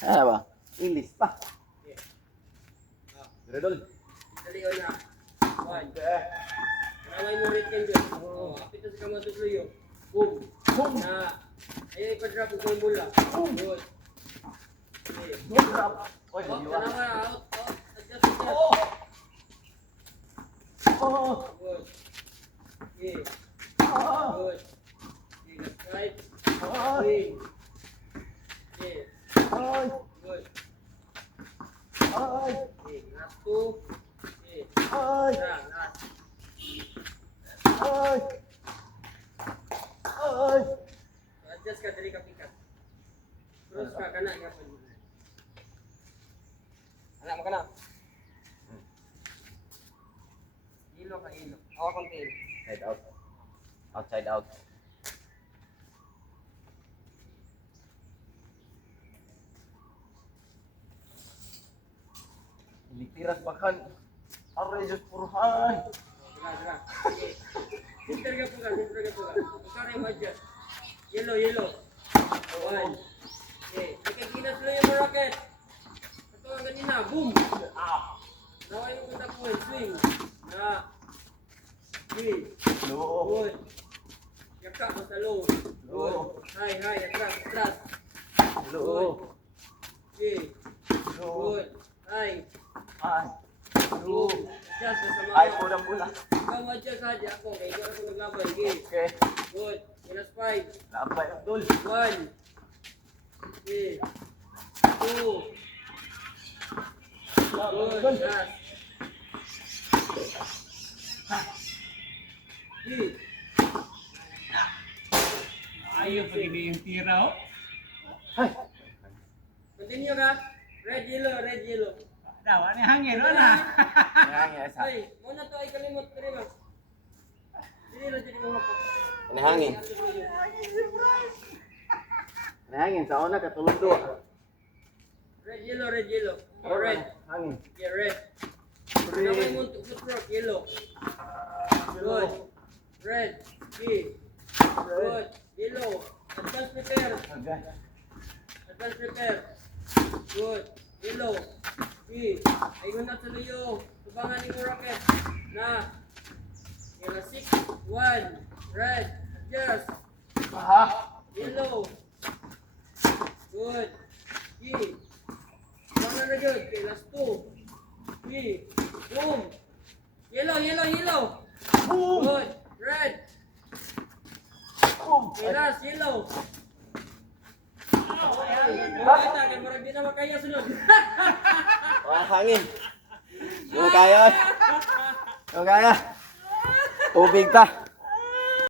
Ano ba? English pa. Redol. Dali o na. One. Maramay mo rin yan dyan. Apit na sa kamatutluyo. Boom. Boom. Na. Ayaw ipa-drop ko yung bola. Good. Okay. Boom drop. Oy, Out. diwa. Tanawa. Out. Out. Adjust. Adjust. Oh. Good. Okay. Oh. Good. Okay. Left right. Oh. Swing. Okay. Oy. Good. Oy. Okay. Last two. Okay. Oy. Last. Last. Oy. Oy. So, adjust ka. Dali ka pikat. Cross ka. Kana. Gapon mo. Anak mo ka na. Hilo ka. Hilo. Hawa kong tail. Side out. Outside out. Litiras bahkan. Aray, Diyos puruhan. Sira, sira. Okay. Center ka po ka. Center ka po ka. Ikaw rin adjust. Yellow, yellow. One. Okay. Ikaginas lang yung rocket. Ito ang ganina. Boom. Naway mo punta po. Swing. Na. Okay. Low. Good. Yaka mo sa low. Good. High, high. Atras, atras. Low. Okay. Low. Good. High. Ay. Low. Boom. Adjust na sa Ay, mga. pula-pula. Ikaw adjust ha. Di ako. Kaya ikaw ako naglaban. Okay. Okay. Good. Minus 5. Labay, Abdul. 1. Okay. 2. Good. Last. 3. Ayaw pag yung tira, oh. Ay. Continue ka. Red, yellow, red, yellow. Daw, ano yung hangin, wala. Nahangin sa. Ay, muna to ay kalimot ko rin. Dili na dili mo hapon. Nahangin. Nahangin sa una katulog do. Red, yellow, red, yellow. Oh, red. Hangin. Yeah, red. Kamay mo to foot yellow. Good. Red. Okay. Good. Yellow. Advance prepare. Agad. Advance prepare. Good. Yellow. Okay. Ayun na sa luyo. Tubangan ni mo rocket. Na. Yellow 6. 1. Red. Adjust. Aha. Yellow. Good. Okay. Tubangan na yun. Okay. Last 2. Okay. Boom. Yellow, yellow, yellow. Boom. Good. Red. Boom. Okay, last. Yellow. Okay, kaya marag di na makaya sunod. Wala hangin. Yung kaya. Yung kaya. Tubig ta.